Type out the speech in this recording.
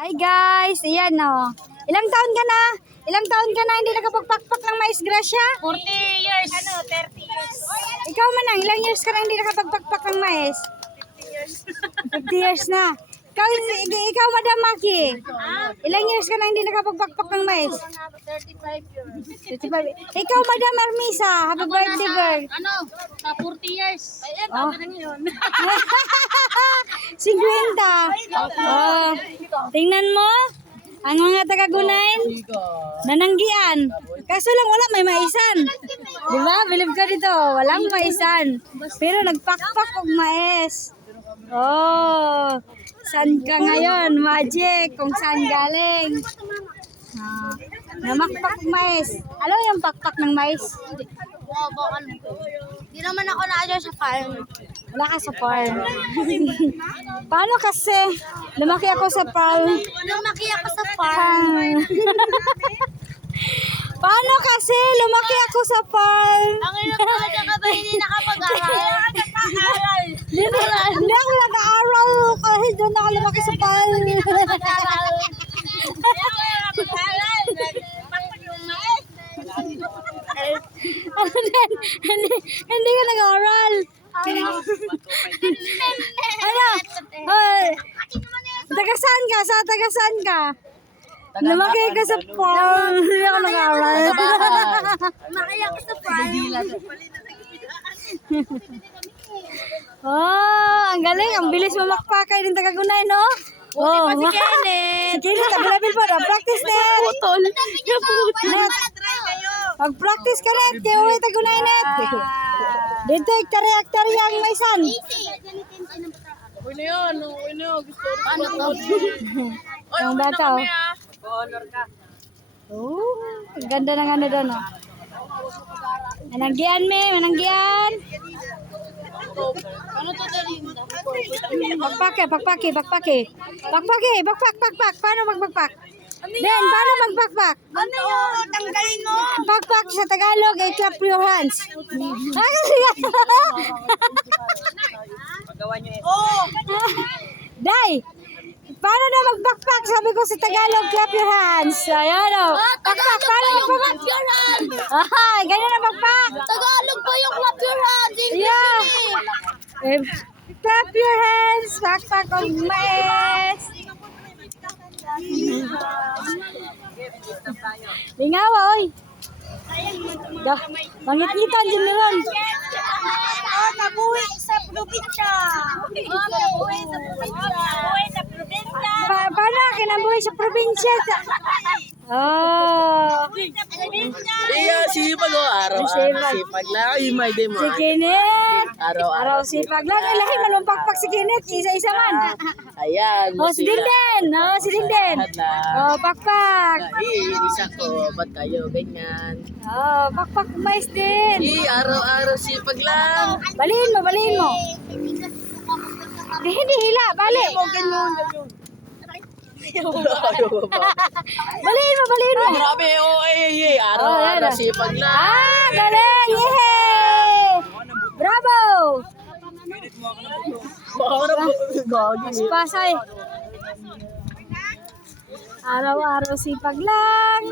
Hi guys, ayan o. Ilang taon ka na? Ilang taon ka na hindi nakapagpakpak ng mais, Gracia? 40 years. 30 years. Ikaw manang, ilang years ka na hindi nakapagpakpak ng mais? 50 years na. Ikaw Madam Maki, ilang years ka na hindi nakapagpakpak ng mais? 35 years. 35. Ikaw Madam Armisa, happy birthday girl. Sa 40 years. Ay, Oh. na ngayon. 50. Oh. Tingnan mo, ang mga taga-Gunain, nananggian. Kaso lang wala may maisan. Di ba? Believe ka dito, walang maisan. Pero nagpakpak og mais. Oh, saan ka ngayon? Magic, kung saan galing. Namakpak og mais. Alam mo yung pakpak ng mais? Di naman ako na sa farm. Wala ka sa farm. Paano kasi? Lumaki ako sa farm. Lumaki ako sa farm. Paano kasi? Lumaki ako sa farm. Ang ina talaga ka ba hindi nakapag-aral? Hindi ako nag-aaral kahit doon ako lumaki sa farm. Hindi ka nag-aaral. Ano? Hoy. Taga-saan ka? Sa taga-saan ka? Lumaki ka sa farm. Hindi ako nag-aaral. Lumaki ako sa farm. Oh, ang galing. Ang bilis mo makpakay ng taga-Gunay, no? Oh, Si Kenneth. Si Kenneth, available po. Practice net. Net. Mag-practice ka net. Kaya uwi tagunay net. Dito, hektarya ang may san. Uy na yan. Gusto rin. Paano to? Yung bata, oh. Oh, ang ganda ng ano doon, oh. Mananggian, mananggian. Paano to Darinda? Pakpak. Paano magbakpak? Den, paano magbakpak? Ano yun? Tanggalin mo. Pakpak sa Tagalog, clap your hands. Oh! Day, paano na magbakpak? Sabi ko sa Tagalog, clap your hands. Ayan, oh. Pakpak, paano magbakpak? Clap your hands! Ay, ganyan na bakpak. Tagalog pa yung clap your hands. Yeah. Clap your hands. Bakpak og mais. Lingawa, oy. Mangit-ngitan din meron. Oh, nabuhi sa probinsya. Paano kinabuhi sa probinsya? Oh. Iya, sipag o. Araw-araw sipag lang. Ay, may day mo. Si Kenneth. Araw-araw. Araw sipag lang. Lahi man ang pakpak si Kenneth. Isa-isa man. Ayan. Oh, si Dinden. Oh, si Dinden. Oh, pakpak. Isa ko. Ba't kayo ganyan? Oh, pakpak mais din. Araw-araw sipag lang. Balihin mo. Hindi hila, bali. Balihin mo. Grabe, araw-araw sipag lang. Ah, galing. Yehey! Bravo! Pasay. Araw-araw sipag lang.